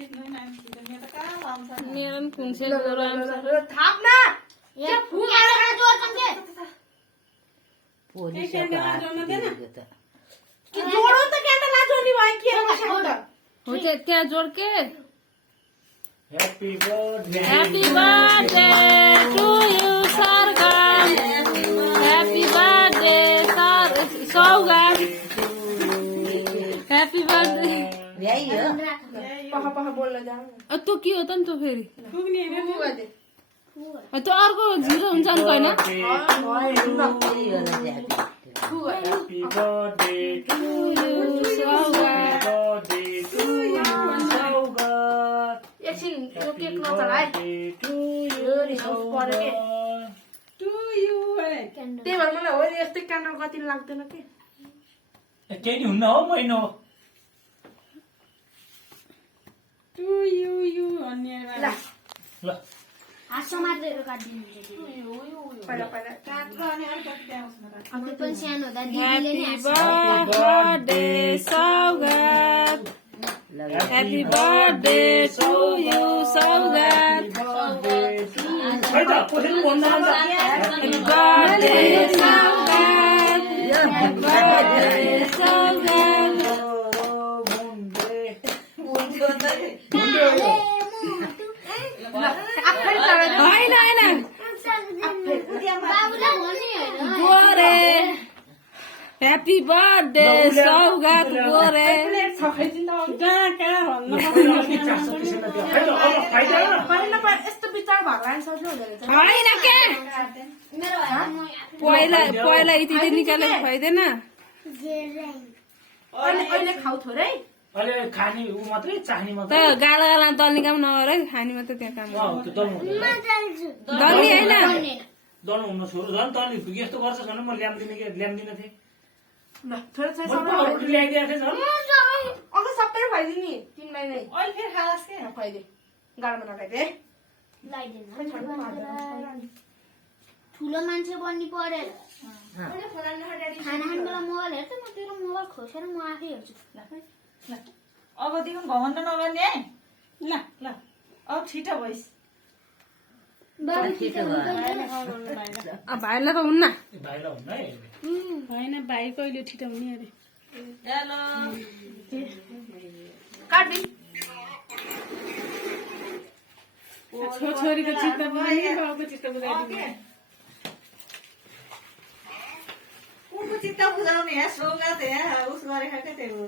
मेरो पनि कुन चाहिँ गोरो आउँछ थाप्न के फुल आएर जोड्छन् के कि जोडो त क्यान्डल नजोड्ने भयो के हो हो त्यहाँ जोड के Happy birthday. Happy birthday to you, Sargam. Happy birthday, Saugam. Happy birthday. पख बोल्न जाऊ त्यो के हो त नि त्यो फेरि त्यो अर्को झिरो हुन्छ नि होइन Happy birthday to you. Birthday to you. एकछिन यो केक नचलाए यो रिसाउस पर्यो के त्यही भएर मलाई हो यस्तै क्यान्डल कति लाग्दैन के केही नि हुन्न हो महिनो ल ल पहिला पहिला Happy birthday to you, Saugat. खै त कसरी भन्नु Happy birthday, Saugat. Happy birthday, Saugat. होइन होइन गोरे ह्याप्पी बर्थडे सौगात गोरे यस्तो विचार भगवान सोच्नु हुँदैन होइन के पहिला पहिला यति निकालेर खुवाइदिएन अहिले खाउ थोरै अहिले खाने ऊ मात्रै चाहिने त मात्रै गाला गाला दल्ने काम नगर है खाने मात्रै त्यहाँ काम त्यो दल्नु हुँदैन दल्ने होइन दल्नु हुनु छोरो झन् तैँले यस्तो गर्छस् भने म ल्याम्दिनँ थिएँ ल थोरै थोरै मैले पाउरोटी ल्याइदिएको थिएँ झन् अघि सबै खुवाइदिए नि तिमीलाई नै खुवाइदिए गाडोमा नखाइदिए ठुलो मान्छे बन्नु परेर खाना खाने बेला मोबाइल हेर्छ म तेरो मोबाइल खोसेर म आफै हेर्छु अबदेखि घमण्ड नगर्ने है ल ल अब छिटो भइस भाइलाई त हुन्न भाइलाई हुन्न है होइन भाइ कहिले छिटो हुने अरे हेलो काट्ने छोरीको चित्त बुझाइदिने बाउको चित्त बुझाइदिने उनको चित्त बुझाउने यहाँ सौगात यहाँ उस गरेका क्या त्यो